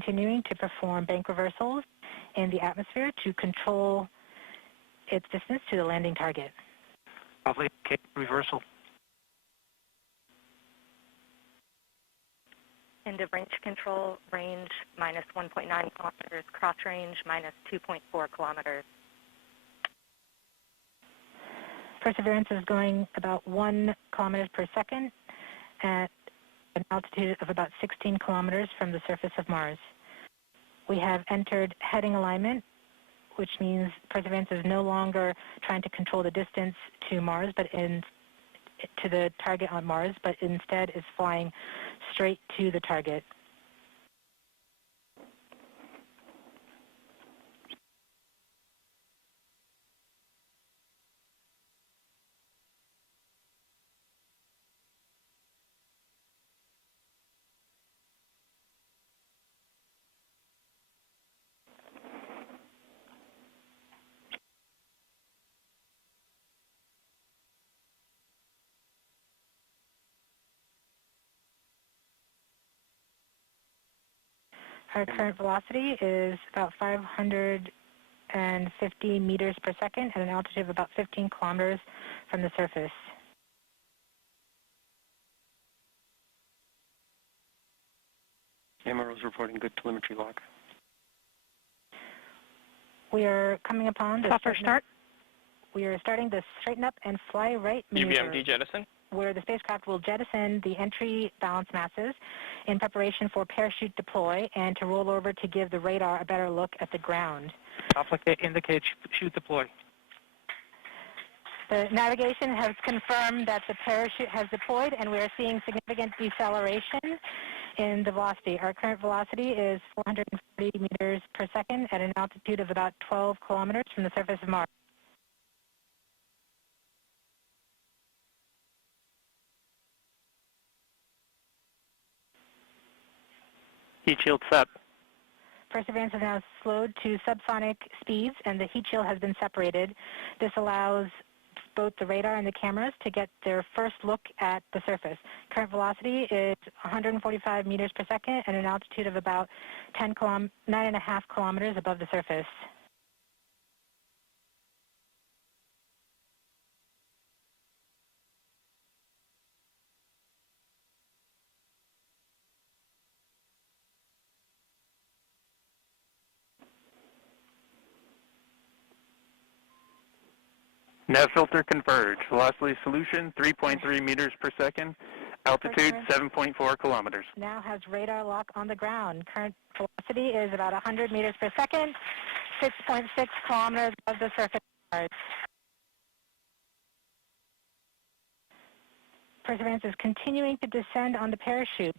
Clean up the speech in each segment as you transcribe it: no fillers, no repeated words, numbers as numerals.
continuing to perform bank reversals in the atmosphere to control its distance to the landing target. Lovely. Okay, reversal. End of range control, range minus 1.9 kilometers, cross range minus 2.4 kilometers. Perseverance is going about 1 kilometers per second at an altitude of about 16 kilometers from the surface of Mars. We have entered heading alignment, which means Perseverance is no longer trying to control the distance to Mars, to the target on Mars, but instead is flying straight to the target. Our current velocity is about 550 meters per second at an altitude of about 15 kilometers from the surface. MRO's reporting good telemetry log. We are coming upon the start. We are starting the straighten up and fly right maneuver, UVMD jettison, where the spacecraft will jettison the entry balance masses in preparation for parachute deploy and to roll over to give the radar a better look at the ground. Indicate chute deploy. The navigation has confirmed that the parachute has deployed, and we are seeing significant deceleration in the velocity. Our current velocity is 440 meters per second at an altitude of about 12 kilometers from the surface of Mars. Heat shield set. Perseverance has now slowed to subsonic speeds, and the heat shield has been separated. This allows both the radar and the cameras to get their first look at the surface. Current velocity is 145 meters per second at an altitude of about 9.5 kilometers above the surface. Nav filter converge. Velocity solution 3.3 meters per second. Altitude 7.4 kilometers. Now has radar lock on the ground. Current velocity is about 100 meters per second, 6.6 kilometers above the surface of Mars. Perseverance is continuing to descend on the parachute.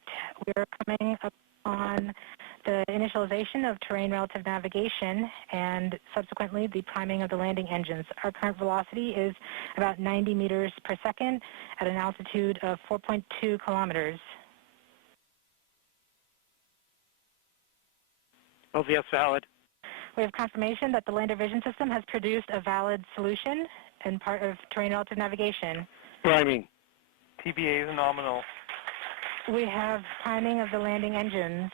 We are coming up on the initialization of terrain relative navigation and subsequently the priming of the landing engines. Our current velocity is about 90 meters per second at an altitude of 4.2 kilometers. OVS valid. We have confirmation that the lander vision system has produced a valid solution and part of terrain relative navigation. Priming. TBA is nominal. We have priming of the landing engines.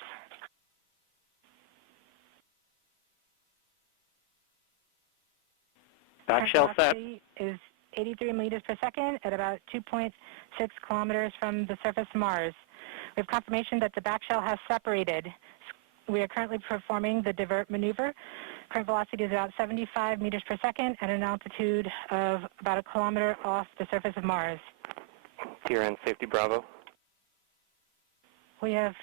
Back shell set. Is 83 meters per second at about 2.6 kilometers from the surface of Mars. We have confirmation that the back shell has separated. We are currently performing the divert maneuver. Current velocity is about 75 meters per second at an altitude of about 1 kilometer off the surface of Mars. here in Safety Bravo. We have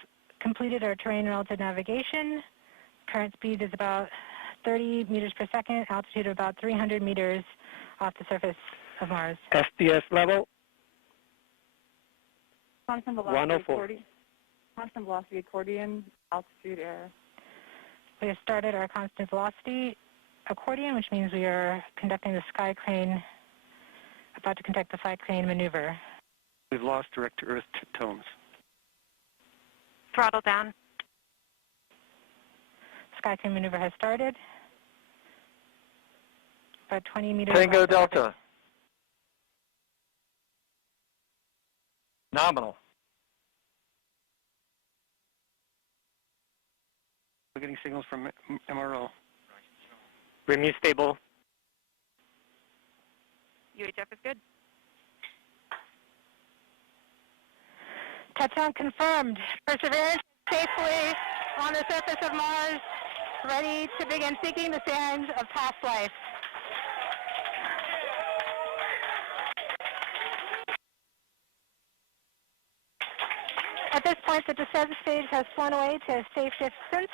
completed our terrain relative navigation. Current speed is about 30 meters per second, altitude of about 300 meters off the surface of Mars. SDS level? Constant velocity 104. Constant velocity accordion, altitude air. We have started our constant velocity accordion, which means we are conducting the sky crane, about to conduct the sky crane maneuver. We've lost direct to Earth tones. Throttle down. Sky crane maneuver has started. About 20 meters. Tango Delta. Nominal. We're getting signals from MRO. RIMU stable. UHF is good. Touchdown confirmed. Perseverance safely on the surface of Mars, ready to begin seeking the sands of past life. At this point, the descent stage has flown away to a safe distance.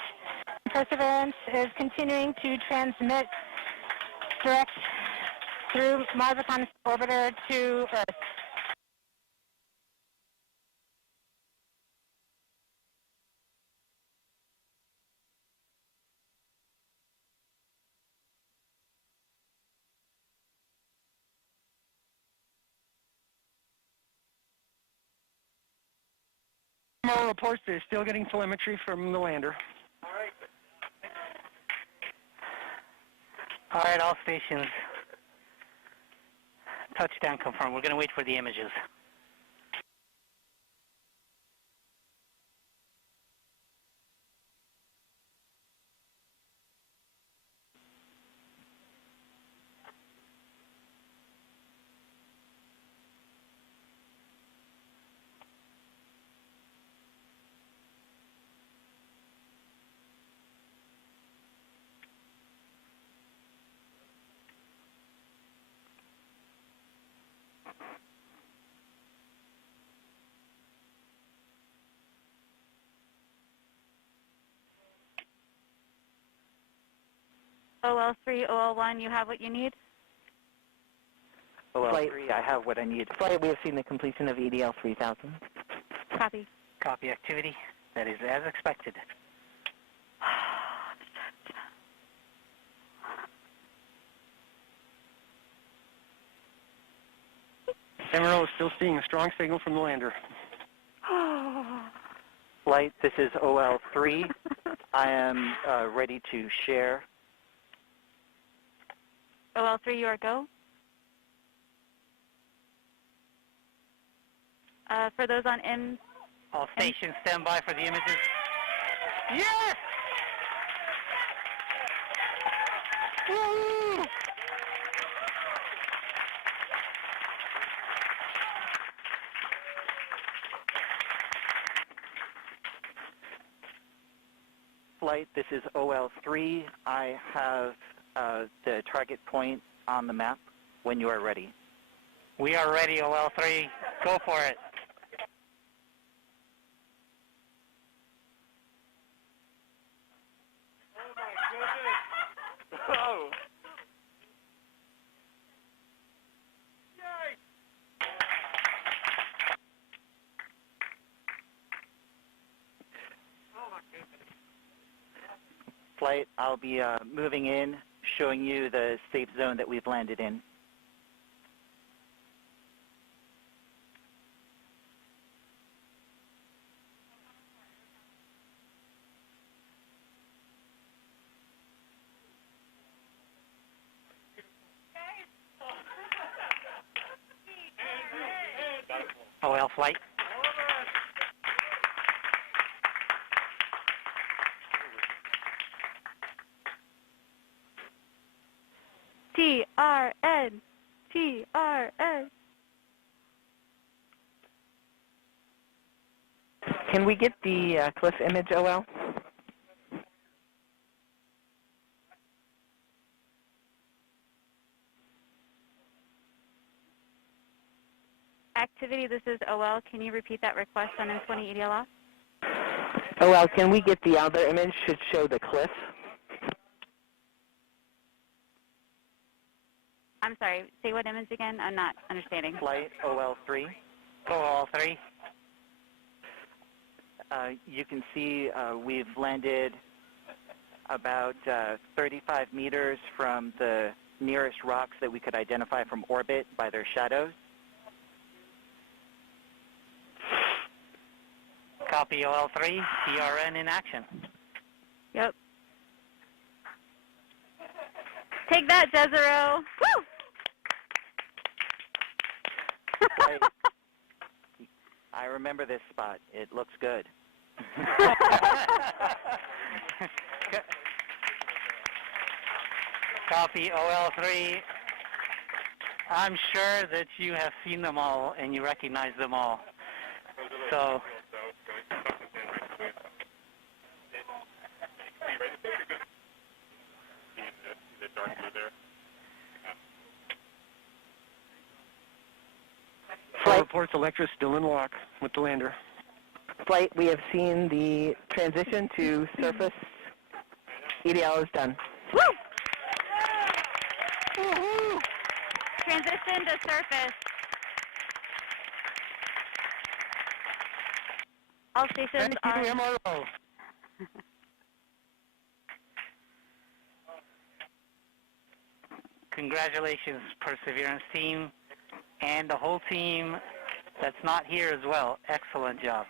Perseverance is continuing to transmit direct through Mars Reconnaissance Orbiter to Earth. MRO reports they're still getting telemetry from the lander. All right, all stations. Touchdown confirmed. We're going to wait for the images. OL3, OL1, you have what you need? OL3, I have what I need. Flight, we have seen the completion of EDL 3000. Copy. Copy activity. That is as expected. MRO is still seeing a strong signal from the lander. Flight, this is OL3. I am ready to share. OL3, you are go. For those on M, All stations stand by for the images. Yes! Woo! Flight, this is OL3. I have the target point on the map when you are ready. We are ready, OL3. Go for it. Oh! Flight, I'll be moving in, showing you the safe zone that we've landed in. OL flight. TRN, TRN. Can we get the cliff image, OL? Activity, this is OL. Can you repeat that request on M20 EDL off? OL, can we get the other image? Should show the cliff. I'm sorry, say what image again? I'm not understanding. Flight OL3. OL3. You can see we've landed about 35 meters from the nearest rocks that we could identify from orbit by their shadows. Copy OL3, TRN in action. Yep. Take that, Jezero. Woo! Flight, I remember this spot. It looks good. Copy, OL3. I'm sure that you have seen them all and you recognize them all. So, All reports, Electra still in lock with the lander. Flight, we have seen the transition to surface. EDL is done. Woo! Transition to surface. All stations Thank are... you, MRO. congratulations, Perseverance team, and the whole team that's not here as well. Excellent job.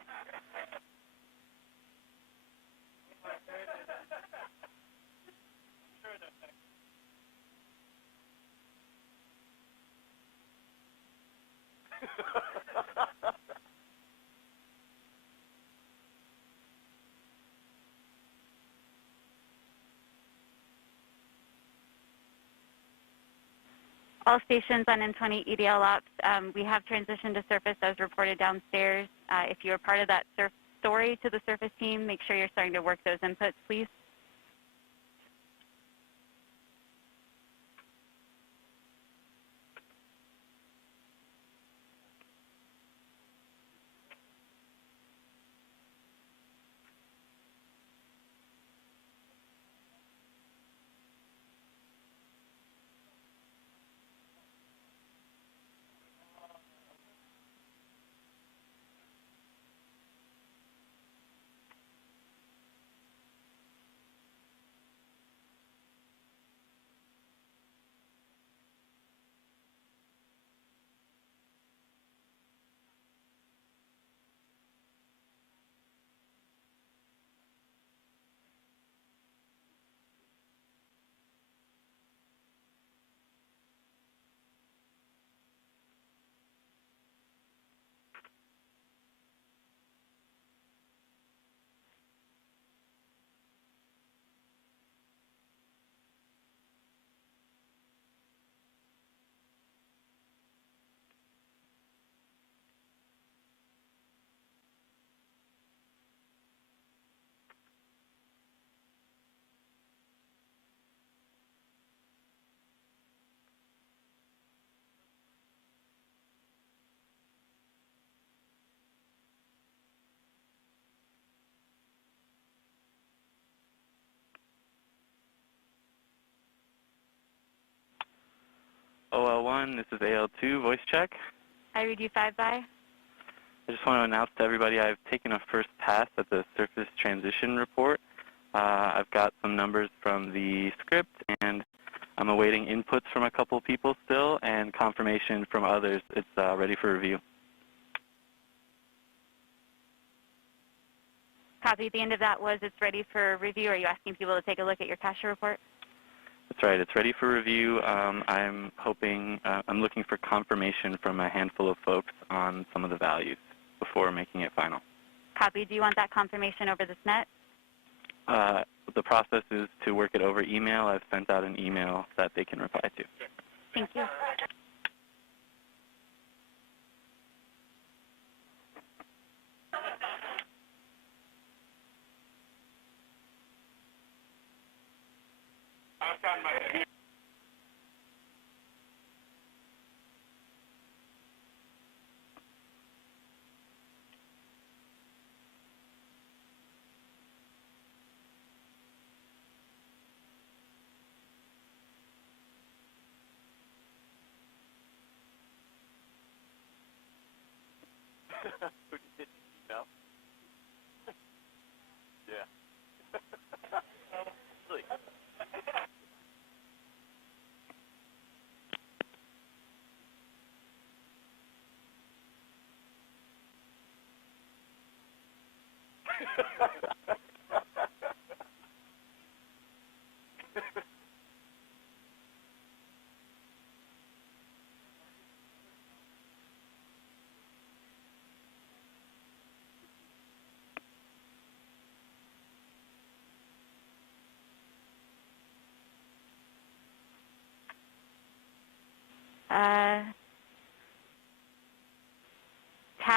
All stations on M20 EDL ops, we have transitioned to surface as reported downstairs. If you're part of that story to the surface team, make sure you're starting to work those inputs, please. OL1, this is AL2, voice check. I read you 5-by. I just want to announce to everybody I've taken a first pass at the surface transition report. I've got some numbers from the script, and I'm awaiting inputs from a couple people still, and confirmation from others. It's ready for review. Copy. The end of that was it's ready for review. Are you asking people to take a look at your cache report? That's right. It's ready for review. I'm looking for confirmation from a handful of folks on some of the values before making it final. Copy. Do you want that confirmation over this net? The process is to work it over email. I've sent out an email that they can reply to. Thank you.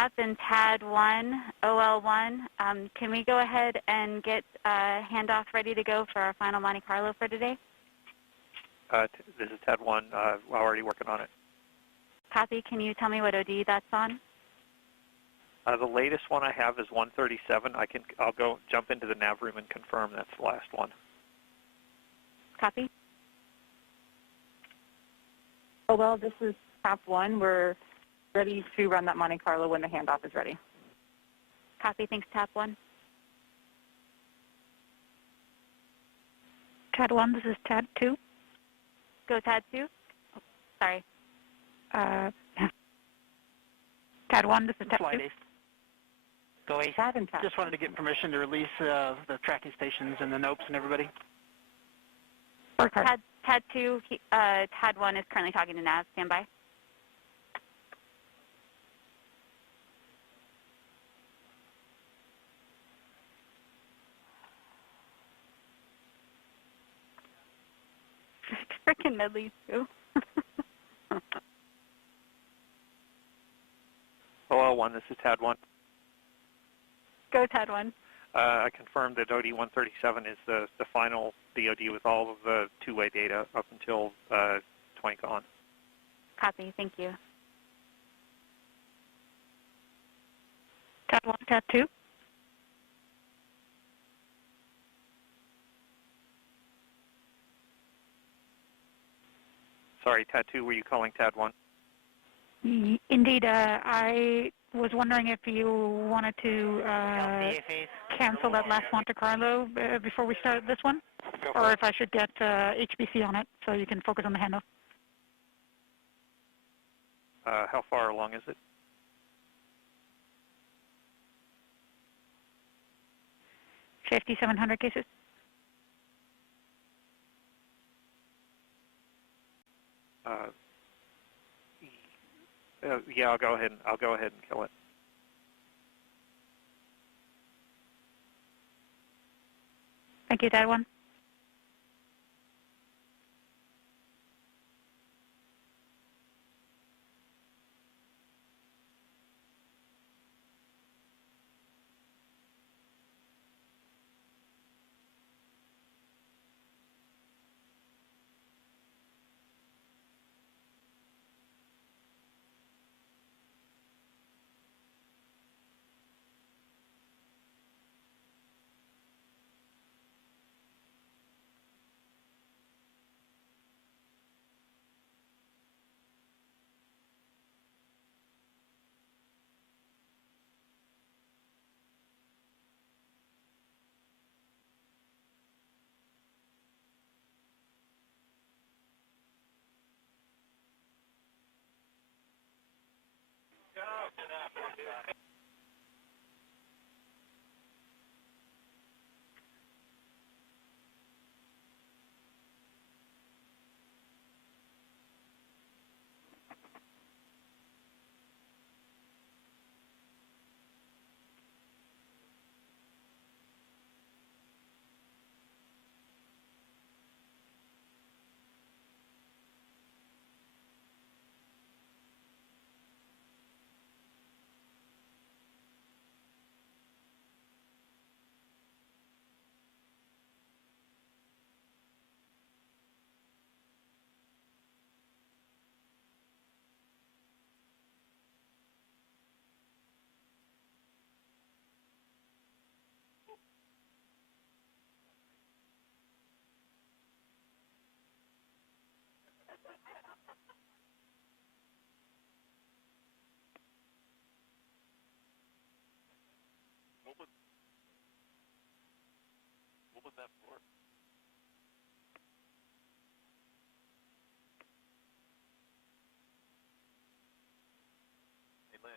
Captain TAD 1, OL1. Can we go ahead and get handoff ready to go for our final Monte Carlo for today? This is TAD 1. We're already working on it. Copy. Can you tell me what OD that's on? The latest one I have is 137. I'll go jump into the nav room and confirm that's the last one. Copy. Oh, well, this is TAP 1. We're ready to run that Monte Carlo when the handoff is ready. Copy. Thanks, TAP 1. TAD 1, this is TAD 2. Go TAD 2. Oh, sorry. TAD 1, this is TAD 2. Flight Ace. Go Ace. TAD and TAP. Just wanted to get permission to release the tracking stations and the NOPEs and everybody. TAD 2, TAD 1 is currently talking to nav. Stand by. Frickin' Medley too. OL1, this is TAD 1. Go TAD 1. I confirmed that OD 137 is the final DOD with all of the two-way data up until 20 gone. Copy. Thank you. TAD 1, TAD 2. Sorry, TAD 2, were you calling TAD 1? Indeed, I was wondering if you wanted to cancel that last Monte Carlo before we start this one, or if I should get HBC on it so you can focus on the handoff. How far along is it? $5,700 cases. Yeah, I'll go ahead and kill it. Thank you, TAD 1. What was that for? Hey, Lynn.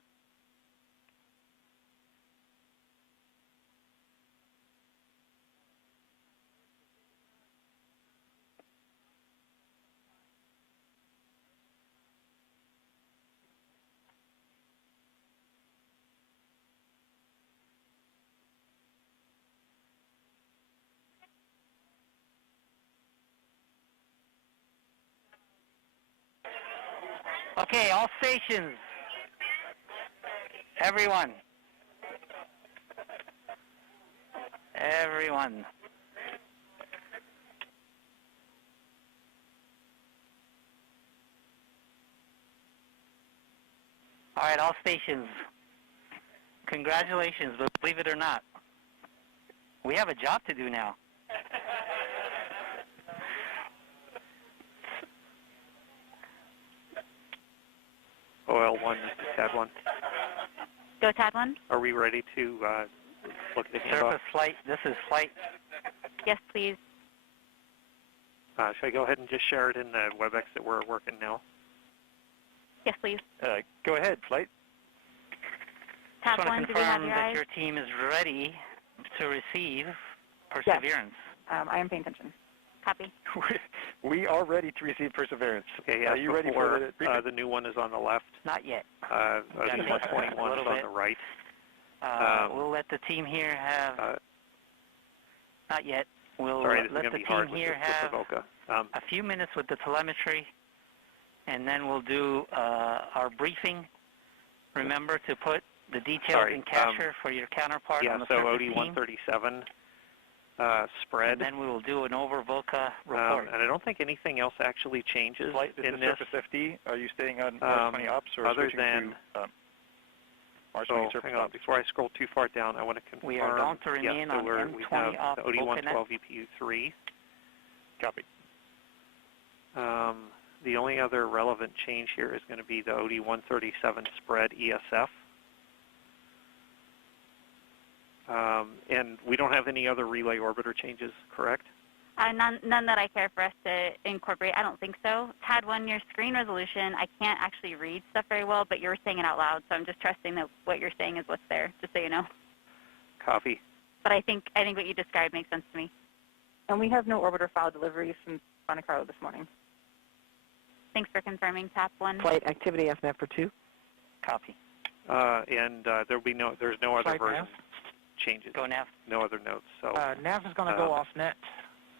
Okay, all stations. Everyone. Everyone. All right, all stations. Congratulations, but believe it or not, we have a job to do now. OL1, this is Tad 1. Go Tad 1. Are we ready to look at the handoff? Surface flight, this is flight. Yes, please. Should I go ahead and just share it in the WebEx that we're working now? Yes, please. Go ahead, flight. Tad Just 1, want do to we have confirm your that eyes? your team is ready to receive Perseverance. I am paying attention. Copy. We are ready to receive Perseverance. Okay, yes, Are you ready for the briefing? the new one is on the left. Not yet. The 21 is on the right. We'll let the team here have... not yet. We'll Sorry, this is let going the to be team hard with here have Avoca. a few minutes with the telemetry, and then we'll do our briefing. Remember to put the details in capture for your counterpart on the so surface OD team. 137 spread. And then we will do an over VOCA report. And I don't think anything else actually changes Flight, this in is this. Surface FD. Are you staying on Mars 20 ops or other switching than, to Mars 20 surface hang on, ops? before I scroll too far down, I want to confirm. We are going to remain on we M20 have off the OD 112 EPU3. Copy. The only other relevant change here is going to be the OD 137 spread ESF. And we don't have any other relay orbiter changes, correct? None that I care for us to incorporate. I don't think so. Tad 1, your screen resolution, I can't actually read stuff very well, but you're saying it out loud, so I'm just trusting that what you're saying is what's there, just so you know. Copy. But I think what you described makes sense to me. And we have no orbiter file deliveries from Monte Carlo this morning. Thanks for confirming, TAP 1. Flight activity FNAF for 2. Copy. And there's no other Flight version nav. changes. Go nav. No other notes. So nav is going to go off net.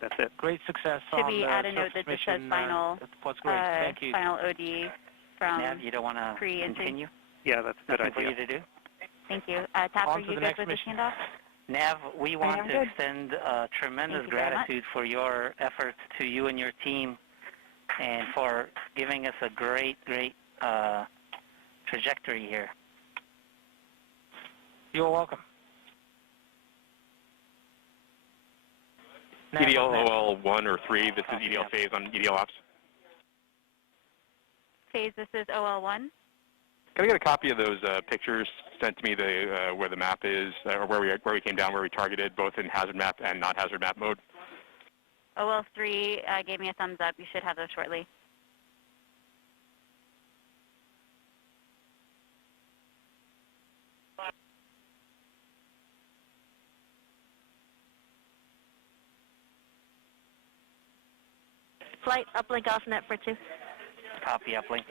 that's it. Great success Should on we the add a note surface that just says mission, final, That's great. Thank you. final OD from Nav, you don't want to pre-entry? continue? Yeah, that's a good Nothing for idea. you to do? Thank you. TAP, On are to you the good next with this mission. handoff? Nav, we want am to good. extend tremendous Thank you very much. gratitude for your efforts to you and your team and for giving us a great trajectory here. You're welcome. EDL OL 1 or 3, this is EDL phase on EDL ops. Phase, this is OL1. Can I get a copy of those pictures sent to me, where the map is, or where we came down, where we targeted, both in hazard map and non-hazard map mode? OL3 gave me a thumbs up. You should have those shortly. Flight uplink off net for 2. Copy, uplink.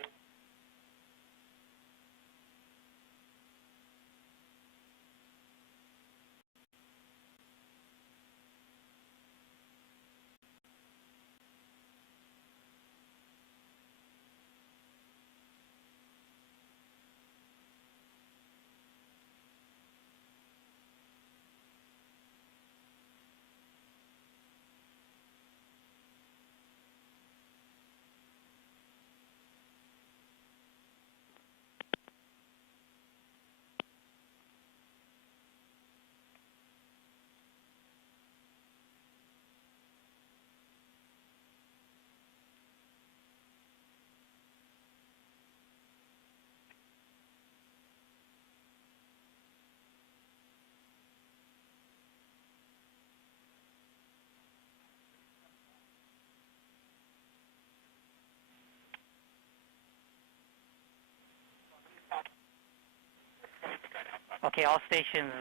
Okay, all stations,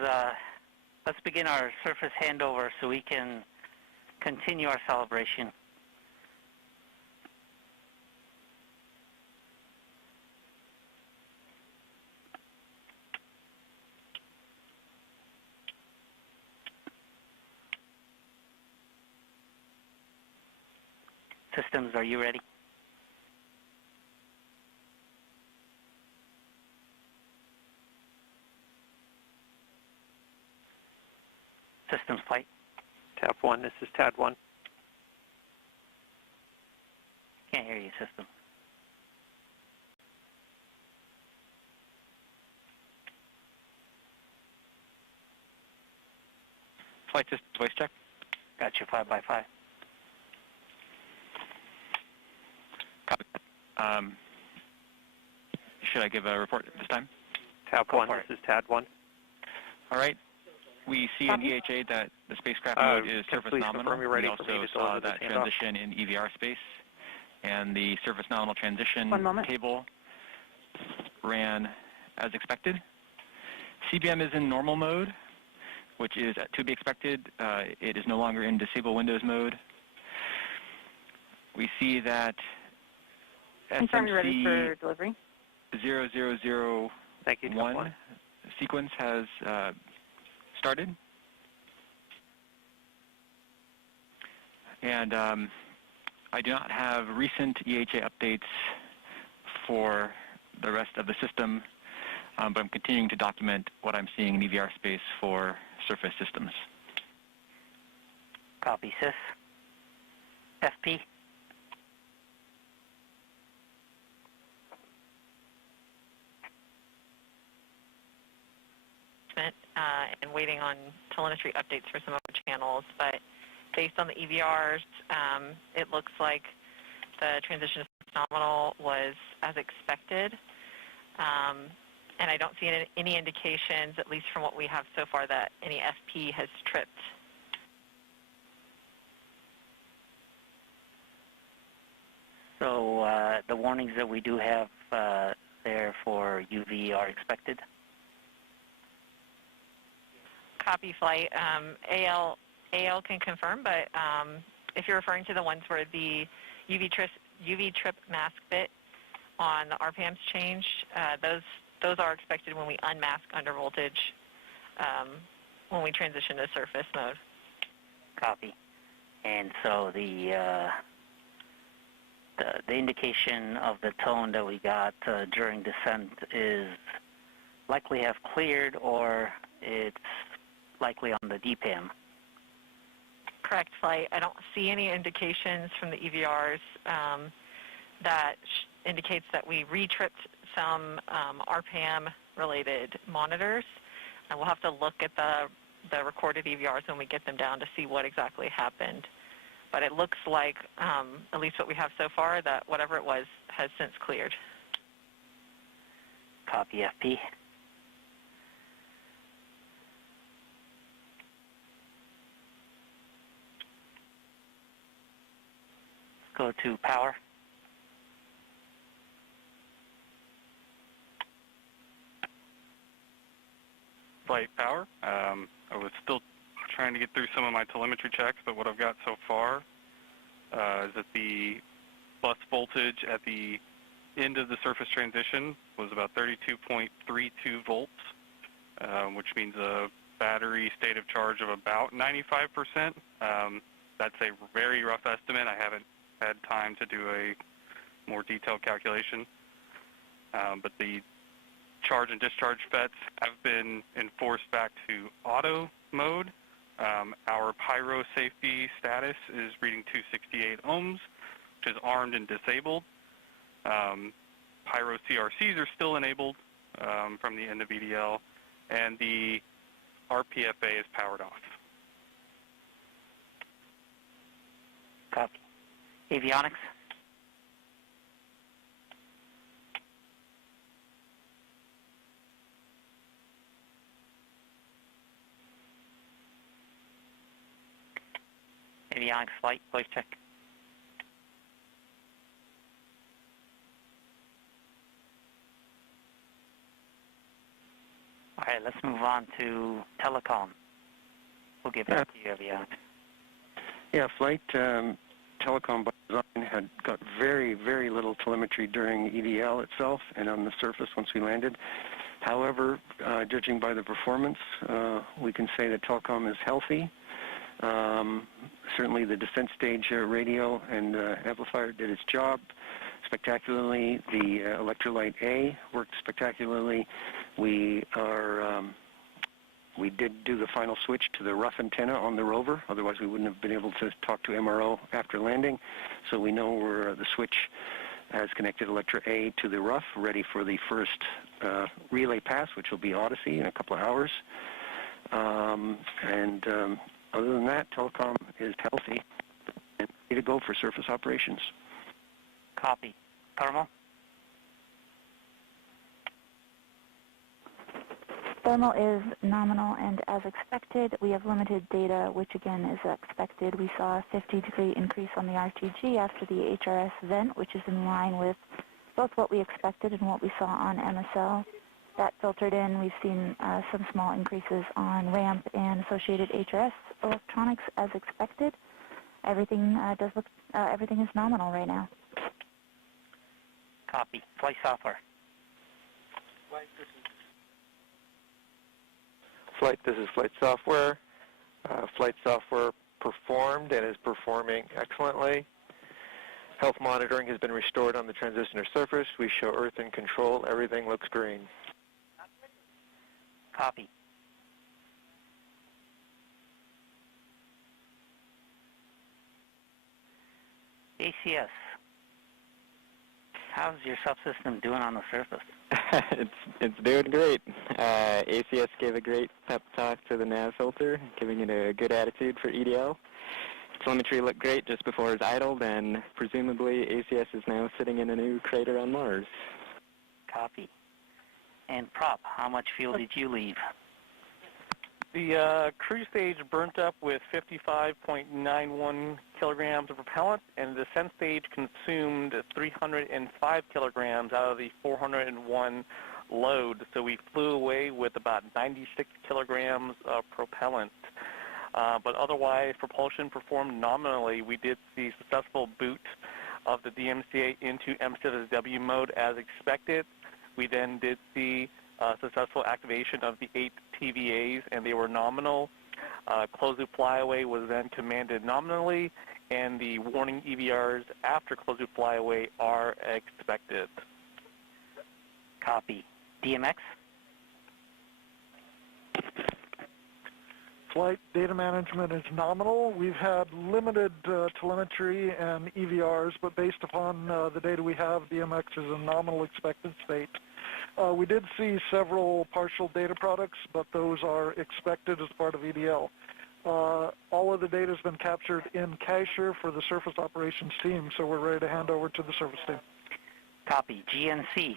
let's begin our surface handover so we can continue our celebration. Systems, are you ready? Systems flight. TAP 1, this is TAD 1. Can't hear you, system. Flight Systems voice check. Got you 5x5. Copy. Should I give a report this time? TAP 1, this is TAD 1. All right. We see in EHA that the spacecraft mode is surface nominal. We also saw that transition in EVR space. And the surface nominal transition cable ran as expected. CBM is in normal mode, which is to be expected. It is no longer in disable windows mode. We see that Confirm you're ready for delivery. 0001 sequence has started. And I do not have recent EHA updates for the rest of the system, but I'm continuing to document what I'm seeing in EVR space for surface systems. Copy, Sys. FP. And waiting on telemetry updates for some of our channels, but based on the EVRs, it looks like the transition to nominal was as expected, and I don't see any indications, at least from what we have so far, that any FP has tripped. So the warnings that we do have there for UV are expected? Copy, flight. AL can confirm, but if you're referring to the ones where the UV trip mask bit on the RPMs changed, those are expected when we unmask under voltage when we transition to surface mode. Copy. And so the indication of the tone that we got during descent is likely have cleared, or it's likely on the DPAM. Correct, flight. I don't see any indications from the EVRs that indicates that we retripped some RPAM-related monitors. And we'll have to look at the recorded EVRs when we get them down to see what exactly happened. But it looks like, at least what we have so far, that whatever it was has since cleared. Copy, FP. Go to power. Flight power. I was still trying to get through some of my telemetry checks, but what I've got so far is that the bus voltage at the end of the surface transition was about 32.32 volts, which means a battery state of charge of about 95%. That's a very rough estimate. I haven't had time to do a more detailed calculation, but the charge and discharge FETs have been enforced back to auto mode. Our pyro safety status is reading 268 ohms, which is armed and disabled. Pyro CRCs are still enabled from the end of EDL, and the RPFA is powered off. Copy. Avionics. Avionics flight, voice check. All right, let's move on to telecom. We'll get back to you, Avionics. Yeah, flight telecom by design had got very, very little telemetry during EDL itself and on the surface once we landed. However, judging by the performance, we can say that telecom is healthy. Certainly the descent stage radio and amplifier did its job spectacularly. The electrolyte A worked spectacularly. We are We did do the final switch to the rough antenna on the rover. Otherwise, we wouldn't have been able to talk to MRO after landing. So we know where the switch has connected Electra A to the rough, ready for the first relay pass, which will be Odyssey in a couple of hours. Other than that, telecom is healthy and ready to go for surface operations. Copy. Thermal? Thermal is nominal and as expected. We have limited data, which again is expected. We saw a 50-degree increase on the RTG after the HRS vent, which is in line with both what we expected and what we saw on MSL. That filtered in. We've seen some small increases on ramp and associated HRS electronics as expected. Everything everything is nominal right now. Copy. Flight software. Flight, this is flight software. Flight software performed and is performing excellently. Health monitoring has been restored on the transitioner surface. We show Earth in control. Everything looks green. Copy. ACS. How's your subsystem doing on the surface? It's doing great. ACS gave a great pep talk to the nav filter, giving it a good attitude for EDL. Telemetry looked great just before it was idled, and presumably ACS is now sitting in a new crater on Mars. Copy. And prop, how much fuel did you leave? The cruise stage burnt up with 55.91 kilograms of propellant, and the descent stage consumed 305 kilograms out of the 401 load. So we flew away with about 96 kilograms of propellant. But otherwise, propulsion performed nominally. We did see successful boot of the DMCA into MCSW mode as expected. We then did see successful activation of the 8 TVAs, and they were nominal. Closed-loop flyaway was then commanded nominally, and the warning EVRs after closed-loop flyaway are expected. Copy. DMX? Flight data management is nominal. We've had limited telemetry and EVRs, but based upon the data we have, DMX is a nominal expected state. We did see several partial data products, but those are expected as part of EDL. All of the data has been captured in Cacher for the surface operations team, so we're ready to hand over to the service team. Copy. GNC.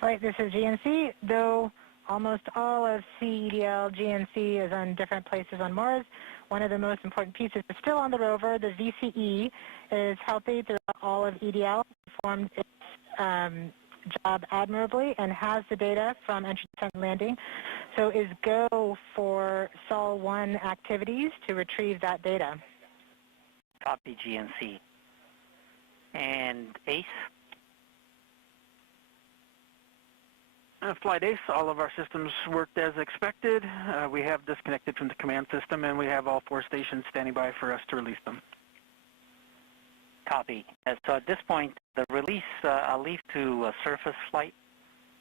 Flight, this is GNC. Though almost all of CEDL, GNC is on different places on Mars. One of the most important pieces is still on the rover. The VCE is healthy throughout all of EDL, performed its job admirably, and has the data from entry, descent, and landing. So is go for SOL-1 activities to retrieve that data. Copy. GNC. And ACE? Flight ACE, all of our systems worked as expected. We have disconnected from the command system, and we have all 4 stations standing by for us to release them. Copy. So at this point, the release, I'll leave to Surface Flight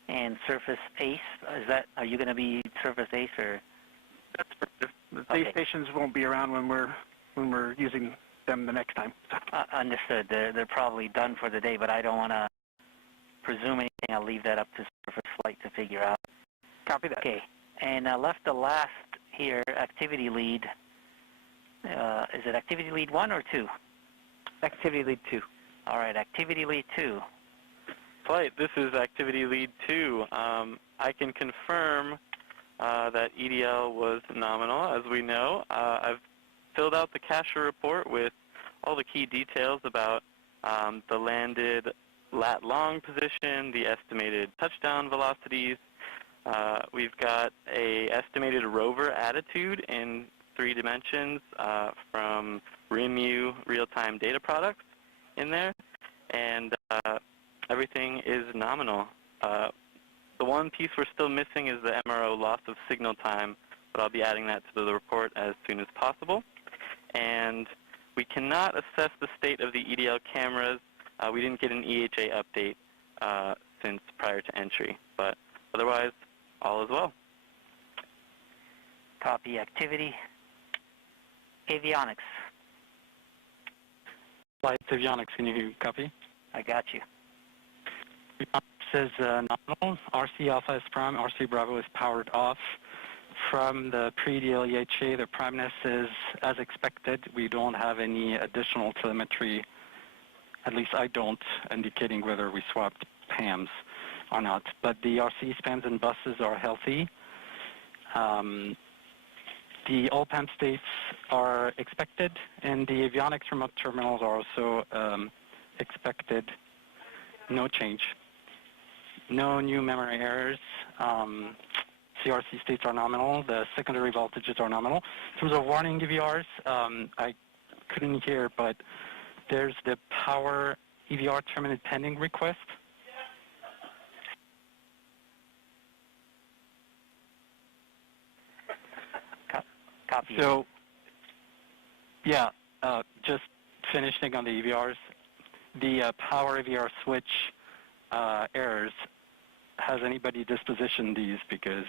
and Surface ACE. Are you going to be Surface ACE or? That's the stations won't be around when we're using them the next time. Understood. They're probably done for the day, but I don't want to presume anything. I'll leave that up to Surface Flight to figure out. Copy that. Okay. And left the last here, Activity Lead. Is it Activity Lead 1 or 2? Activity Lead 2. All right, Activity Lead 2. Flight, this is Activity Lead 2. I can confirm that EDL was nominal, as we know. I've filled out the Cacher report with all the key details about the landed lat-long position, the estimated touchdown velocities. We've got a estimated rover attitude in 3 dimensions from RIMU real-time data products in there, and everything is nominal. The one piece we're still missing is the MRO loss of signal time, but I'll be adding that to the report as soon as possible. And we cannot assess the state of the EDL cameras. We didn't get an EHA update since prior to entry, but otherwise, all is well. Copy activity. Avionics. Flight avionics, can you copy? I got you. Says nominal. RC Alpha is prime. RC Bravo is powered off. From the pre-deal EHA, the primeness is as expected. We don't have any additional telemetry, at least I don't, indicating whether we swapped PAMs or not. But the RC spans and buses are healthy. The all PAM states are expected, and the avionics remote terminals are also expected. No change. No new memory errors. CRC states are nominal. The secondary voltages are nominal. In terms of warning EVRs, I couldn't hear, but there's the power EVR terminated pending request. Copy. So, yeah, just finishing on the EVRs. The power EVR switch errors, has anybody dispositioned these? Because